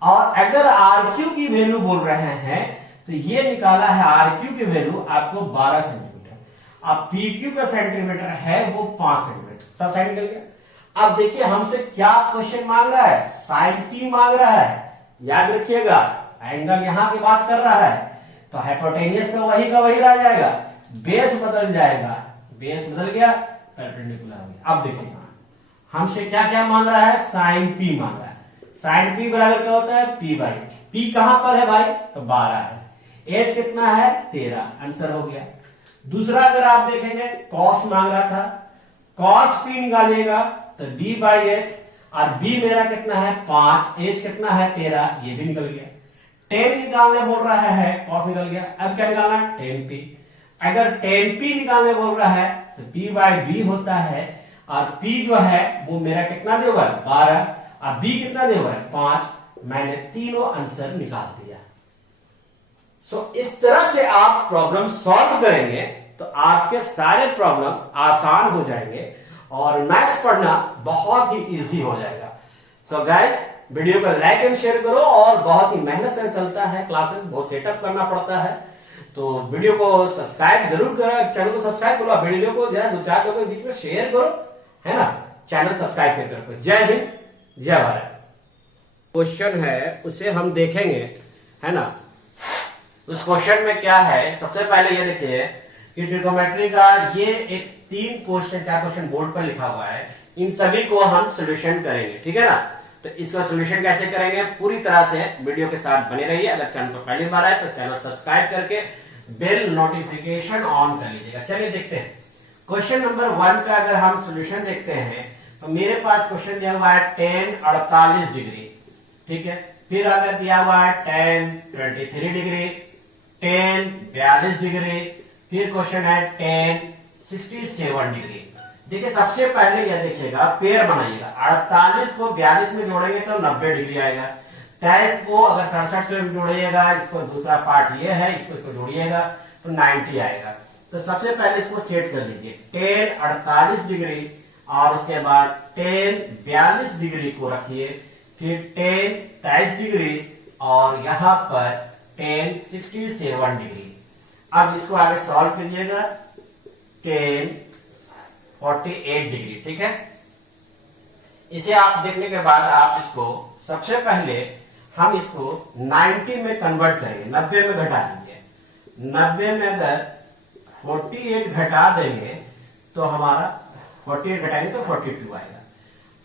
और अगर आर क्यू की वैल्यू बोल रहे हैं तो ये निकाला है आर क्यू की वैल्यू आपको 12 सेंटीमीटर। अब पी क्यू का सेंटीमीटर है वो 5 सेंटीमीटर, सब साइड निकल गया। अब देखिए हमसे क्या क्वेश्चन मांग रहा है, साइन टी मांग रहा है। याद रखिएगा एंगल यहां की बात कर रहा है, तो हाइपोटेनियस तो वही का वही रह जाएगा, बेस बदल जाएगा, बेस बदल गया, परपेंडिकुलर हो गया। अब देखिए हमसे क्या क्या मांग रहा है, साइन पी मांग रहा है। साइन पी बराबर क्या होता है, पी बाई एच। पी कहां पर है भाई, तो 12 है, एच कितना है 13, आंसर हो गया। दूसरा अगर आप देखेंगे कॉस मांग रहा था, कॉस पी निकालिएगा तो बी बाई एच, और बी मेरा कितना है 5, एच कितना है 13, ये भी निकल गया। टेन निकालने बोल रहा है, कॉस निकल गया। अब क्या निकालना, टेन पी। अगर टेन पी निकालने बोल रहा है तो पी बाई बी होता है, और पी जो है वो मेरा कितना दे हुआ है 12, और बी कितना दे हुआ है 5। मैंने तीनों आंसर निकाल दिया। इस तरह से आप प्रॉब्लम सॉल्व करेंगे तो आपके सारे प्रॉब्लम आसान हो जाएंगे और मैथ्स पढ़ना बहुत ही इजी हो जाएगा। सो गाइस वीडियो को लाइक एंड शेयर करो, और बहुत ही मेहनत से चलता है क्लासेस, बहुत सेटअप करना पड़ता है, तो वीडियो को सब्सक्राइब जरूर करो, चैनल को सब्सक्राइब करो, वीडियो को जरा 2-4 लोगों के बीच में शेयर करो, है ना। चैनल सब्सक्राइब करके रखो। जय हिंद, जय भारत। क्वेश्चन है उसे हम देखेंगे, है ना। उस क्वेश्चन में क्या है, सबसे पहले ये देखिए कि ट्रिग्नोमेट्री का ये एक 3 क्वेश्चन, 4 क्वेश्चन बोर्ड पर लिखा हुआ है, इन सभी को हम सोल्यूशन करेंगे, ठीक है ना। तो इसका सोल्यूशन कैसे करेंगे, पूरी तरह से वीडियो के साथ बने रहिए। अगर चैनल पर पहली बार आए तो चैनल सब्सक्राइब करके बेल नोटिफिकेशन ऑन कर लीजिएगा। चलिए देखते हैं क्वेश्चन नंबर 1 का अगर हम सोल्यूशन देखते हैं तो मेरे पास क्वेश्चन दिया हुआ है tan 48 डिग्री, ठीक है। फिर अगर दिया हुआ है tan 23 डिग्री, tan 42 डिग्री, फिर क्वेश्चन है tan 67 डिग्री। देखिए सबसे पहले यह देखिएगा, पेयर बनाइएगा। 48 को 42 में जोड़ेंगे तो 90 डिग्री आएगा। 23 को अगर 67 से जोड़िएगा, इसको दूसरा पार्ट ये है, इसको जोड़िएगा तो 90 आएगा। तो सबसे पहले इसको सेट कर लीजिए, tan 48 डिग्री और उसके बाद टेन 42 डिग्री को रखिए, फिर टेन 23 डिग्री और यहां पर टेन 67 डिग्री। अब इसको आगे सॉल्व कीजिएगा, टेन 48 डिग्री। ठीक है, इसे आप देखने के बाद आप इसको सबसे पहले हम इसको 90 में कन्वर्ट करेंगे, 90 में घटा दीजिए। 90 में अगर 48 घटा देंगे तो हमारा 48 घटाएंगे तो 42 आएगा।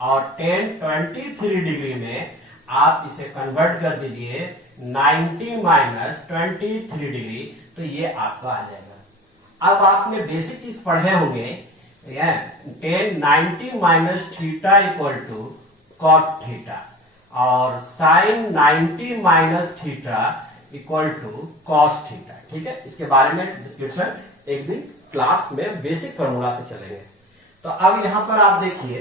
और 1023 डिग्री में आप इसे कन्वर्ट कर दीजिए 90 माइनस 23 डिग्री, तो ये आपका आ जाएगा। अब आपने बेसिक चीज पढ़े होंगे, 1090 minus theta equal to cot theta और sine 90 minus theta equal to cos theta. ठीक है, इसके बारे में डिस्क्रिप्शन एक दिन क्लास में बेसिक फॉर्मूला से चलेंगे। तो अब यहां पर आप देखिए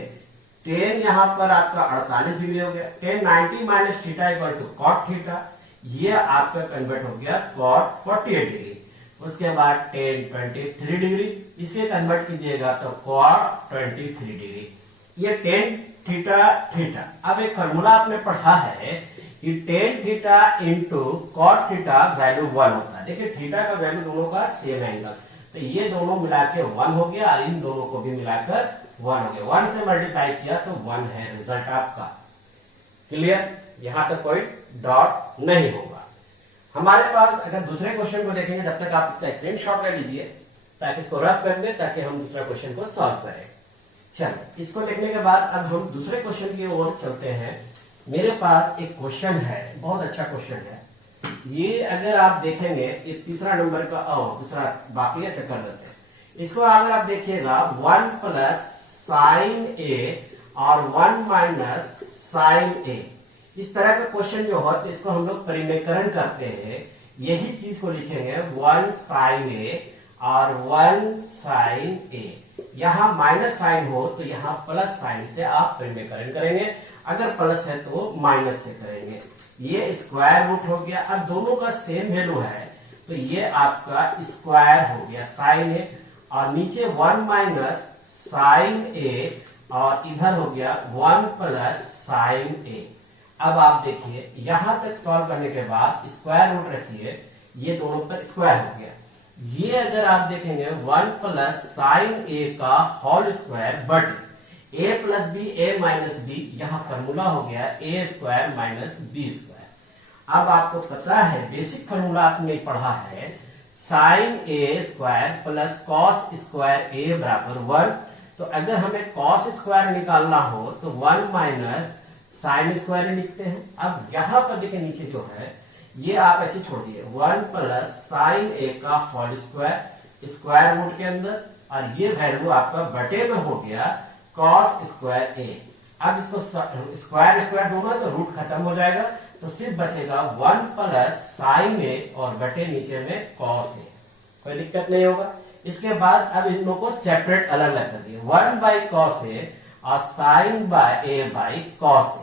10 यहां पर आपका 48 डिग्री हो गया, 1090 minus theta equal to cot theta, ये आपका कन्वर्ट हो गया कॉट 48 डिग्री। उसके बाद 1023 डिग्री, इसे कन्वर्ट कीजिएगा तो कॉट 23 डिग्री। ये 10 थीटा थीटा। अब एक फॉर्मूला आपने पढ़ा है कि 10 theta into cot theta value 1 होता है। देखिए थीटा का वैल्यू दोनों का सेम एंगल, तो ये दोनों मिला के 1 हो गया और इन दोनों को भी मिलाकर 1 हो गया। 1 से मल्टीप्लाई किया तो 1 है रिजल्ट आपका। क्लियर, यहां तक कोई डॉट नहीं होगा। हमारे पास अगर दूसरे क्वेश्चन को देखेंगे, जब तक आप इसका स्क्रीनशॉट ले लीजिए ताकि इसको रफ कर दें, ताकि हम दूसरा क्वेश्चन को सॉल्व करें। चलो, इसको लिखने के बाद अब हम दूसरे क्वेश्चन की ओर चलते हैं। मेरे पास एक क्वेश्चन है, बहुत अच्छा क्वेश्चन है ये। अगर आप देखेंगे ये तीसरा नंबर का, दूसरा बाकी है, चक्कर देते हैं इसको। अगर आप देखिएगा 1 प्लस साइन ए और 1 माइनस साइन ए, इस तरह का क्वेश्चन जो हो तो इसको हम लोग परिमेयकरण करते हैं। यही चीज को लिखेंगे 1 साइन ए और 1 साइन ए। यहां माइनस साइन हो तो यहां प्लस साइन से आप परिमेयकरण करेंगे, अगर प्लस है तो माइनस से करेंगे। ये स्क्वायर रूट हो गया। अब दोनों का सेम वैल्यू है तो ये आपका स्क्वायर हो गया साइन ए, और नीचे 1 माइनस साइन ए और इधर हो गया 1 प्लस साइन ए। अब आप देखिए यहां तक सॉल्व करने के बाद स्क्वायर रूट रखिए, ये दोनों पर स्क्वायर हो गया। ये अगर आप देखेंगे 1 प्लस साइन ए का whole square but A plus B A minus B, यहां फॉर्मूला हो गया A square minus B square. अब आपको पता है बेसिक फॉर्मूला आपने पढ़ा है, sine A square plus cos square A बराबर 1। तो अगर हमें कॉस स्क्वायर निकालना हो तो 1 माइनस साइन स्क्वायर लिखते हैं। अब यहां पर देखिए नीचे जो है ये आप ऐसे छोड़ दिए 1 प्लस साइन ए का होल स्क्वायर स्क्वायर रूट के अंदर, और ये वैल्यू आपका बटे में हो गया कॉस स्क्वायर ए। अब इसको स्क्वायर स्क्वायर दोनों तो रूट खत्म हो जाएगा, तो सिर्फ बचेगा 1 प्लस साइन ए और बटे नीचे में कॉस ए। कोई दिक्कत नहीं होगा। इसके बाद अब इन लोगों को सेपरेट अलग अलग कर दिए, 1 बाई कॉस ए और sine by A by cos A.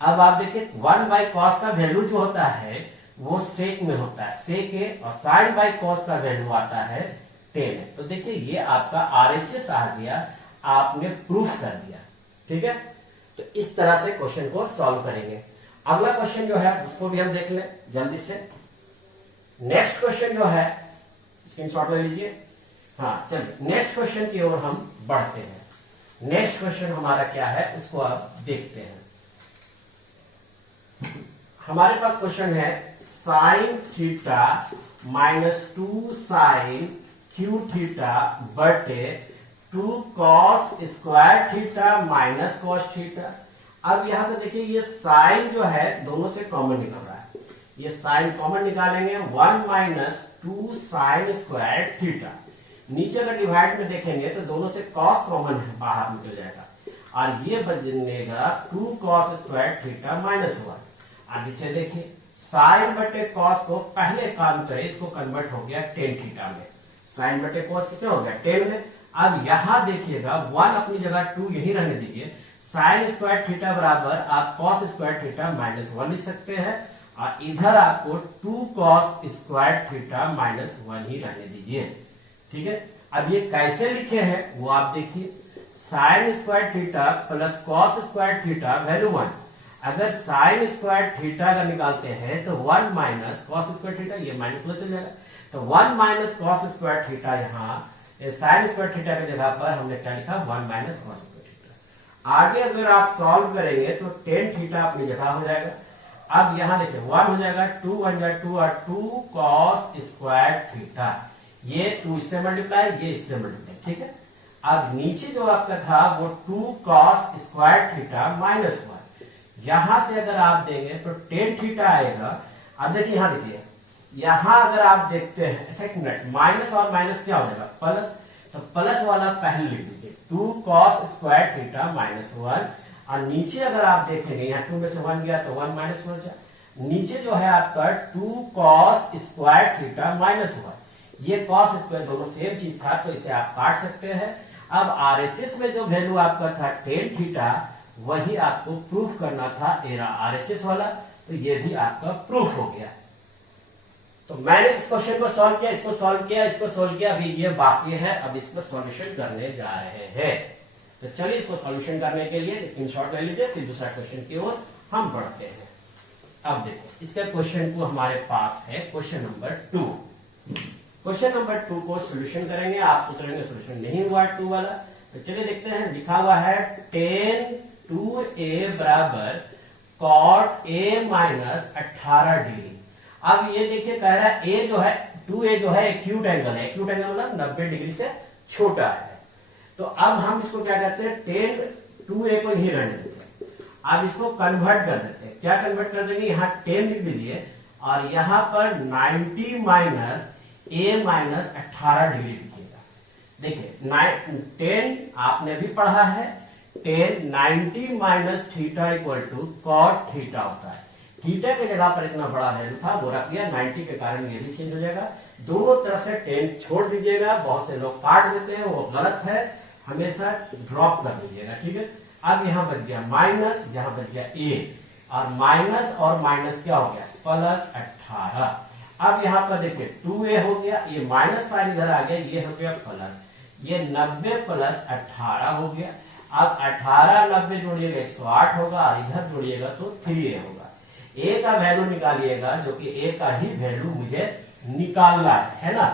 अब आप देखिए 1 बाई कॉस का वैल्यू जो होता है वो सेक में होता है, सेक ए, और साइन बाई कॉस का वैल्यू आता है 10 है। तो देखिए ये आपका RHS आ गया, आपने प्रूफ कर दिया। ठीक है, तो इस तरह से क्वेश्चन को सॉल्व करेंगे। अगला क्वेश्चन जो है उसको भी हम देख लें जल्दी से। नेक्स्ट क्वेश्चन जो है स्क्रीनशॉट ले लीजिए। हाँ चलिए नेक्स्ट क्वेश्चन की ओर हम बढ़ते हैं। नेक्स्ट क्वेश्चन हमारा क्या है उसको आप देखते हैं। हमारे पास क्वेश्चन है sine theta minus 2 sine Q theta बटे 2 cos square theta minus cos theta. अब यहां से देखिए ये साइन जो है दोनों से कॉमन निकल रहा है, ये साइन कॉमन निकालेंगे 1 माइनस 2 साइन स्क्वायर थीटा। नीचे अगर डिवाइड में देखेंगे तो दोनों से कॉस कॉमन है, बाहर निकल जाएगा, और ये बनेगा 2 कॉस स्क्वायर थीटा माइनस 1। अब इसे देखिए साइन बटे कॉस को पहले काम करें, इसको कन्वर्ट हो गया टेन थीटा में। साइन बटे कॉस किसमें हो गया 10 में। अब यहां देखिएगा 1 अपनी जगह 2 यही रहने दीजिए, साइन स्क्वायर थीटा बराबर आप कॉस स्क्वायर थीटा माइनस 1 लिख सकते हैं, और इधर आपको 2 कॉस स्क्वायर थीटा माइनस 1 ही रहने दीजिए। ठीक है, अब ये कैसे लिखे हैं वो आप देखिए। Sine square theta plus cos square theta value 1। अगर साइन स्क्वायर थीटा का निकालते हैं तो 1 माइनस कॉस स्क्वायर थीटा, ये माइनस में चल जाएगा, तो 1 माइनस कॉस स्क्वायर थीटा, यहाँ साइन स्क्वायर थीटा की जगह पर हमने क्या लिखा, 1 माइनस कॉस स्क्वायर थीटा। आगे अगर आप सॉल्व करेंगे तो टेन थीटा अपनी जगह हो जाएगा। अब यहाँ देखिए 1 हो जाएगा, 2 1 जा 2 और 2 कॉस स्क्वायर थीटा, ये 2 इससे मल्टीप्लाई, ये इससे मल्टीप्लाई, ठीक है। अब नीचे जो आपका था वो 2 कॉस स्क्वायर थीटा माइनस 1, यहां से अगर आप देंगे तो टेन थीटा आएगा। अब देखिए यहां देखिए, यहां अगर आप देखते हैं, अच्छा एक मिनट, माइनस और माइनस क्या हो जाएगा, प्लस, तो प्लस वाला पहले लिख दीजिए, 2 कॉस स्क्वायर थीटा माइनस 1, और नीचे अगर आप देखेंगे यहाँ 2 में से 1 गया तो 1 माइनस 1 जाए, नीचे जो है आपका 2 कॉस स्क्वायर थीटा माइनस 1, ये कॉस स्क्वायर दोनों सेम चीज था तो इसे आप काट सकते हैं। अब आरएचएस में जो वैल्यू आपका था टेन थीटा, वही आपको प्रूफ करना था एरा आरएचएस वाला, तो ये भी आपका प्रूफ हो गया। तो मैंने इस क्वेश्चन को सॉल्व किया, इसको सॉल्व किया, इसको सॉल्व किया, अभी ये बाकी है, अब इसको सॉल्यूशन करने जा रहे हैं। तो चलिए इसको सॉल्यूशन करने के लिए स्क्रीनशॉट ले लीजिए, फिर दूसरा क्वेश्चन की ओर हम बढ़ते हैं। अब देखो इसके क्वेश्चन को हमारे पास है क्वेश्चन नंबर 2। क्वेश्चन नंबर 2 को सोल्यूशन करेंगे। आप सोच रहे हैं सोल्यूशन नहीं हुआ 2 वाला, तो चलिए देखते हैं। लिखा हुआ है tan 2a बराबर cot a माइनस 18 डिग्री। अब ये देखिए कह रहा है a जो है 2a जो है एक्यूट एंगल है, एक्यूट एंगल मतलब 90 डिग्री से छोटा है। तो अब हम इसको क्या कहते हैं, tan 2a को ही रहने देते हैं। अब इसको कन्वर्ट कर देते हैं, क्या कन्वर्ट कर देंगे, यहाँ 10 लिख दीजिए और यहाँ पर 90 माइनस a माइनस 18 डिग्री लिखिएगा। देखिए 10 आपने भी पढ़ा है, 10 90 minus theta equal to cot theta होता है। थीटा की जगह पर इतना बड़ा वैल्यू था वो रख दिया, 90 के कारण ये भी चेंज हो जाएगा। दोनों तरफ से 10 छोड़ दीजिएगा, बहुत से लोग काट देते हैं, वो गलत है, हमेशा ड्रॉप कर दीजिएगा, ठीक है। अब यहाँ बच गया माइनस, यहाँ बच गया a, और माइनस क्या हो गया, प्लस 18। अब यहाँ पर देखिए 2a हो गया, ये माइनस साइन इधर आ गया, ये हो गया प्लस, ये 90 प्लस 18 हो गया। अब 18 90 जोड़िएगा 108 होगा, और इधर जोड़िएगा तो 3a होगा। a का वैल्यू निकालिएगा, जो कि a का ही वैल्यू मुझे निकालना है ना।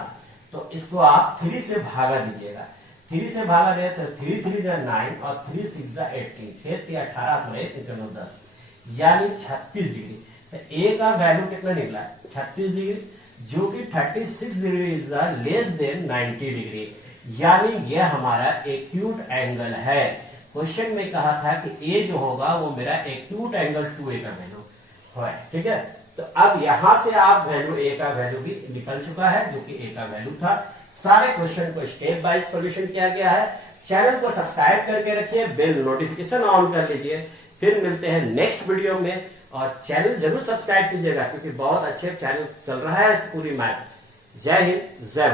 तो इसको आप 3 से भागा दीजिएगा, 3 से भागा दे तो 3 3 9 और 3 6 18, 6 18 तो 10, यानी 36 डिग्री। तो a का वैल्यू कितना निकला, 36 डिग्री, जो कि 36 degree is the less than 90 degree, यानी ये हमारा एक्यूट एंगल है। क्वेश्चन में कहा था कि a जो होगा वो मेरा एक्यूट एंगल 2a का वैल्यू है, ठीक है। तो अब यहां से आप वैल्यू a का वैल्यू भी निकल चुका है, जो कि a का वैल्यू था। सारे क्वेश्चन को स्टेप बाय सॉल्यूशन किया गया है। चैनल को सब्सक्राइब करके रखिए, बेल नोटिफिकेशन ऑन कर लीजिए। फिर मिलते हैं नेक्स्ट वीडियो में, और चैनल जरूर सब्सक्राइब कीजिएगा क्योंकि बहुत अच्छे चैनल चल रहा है पूरी मैथ। जय हिंद, जय भारत।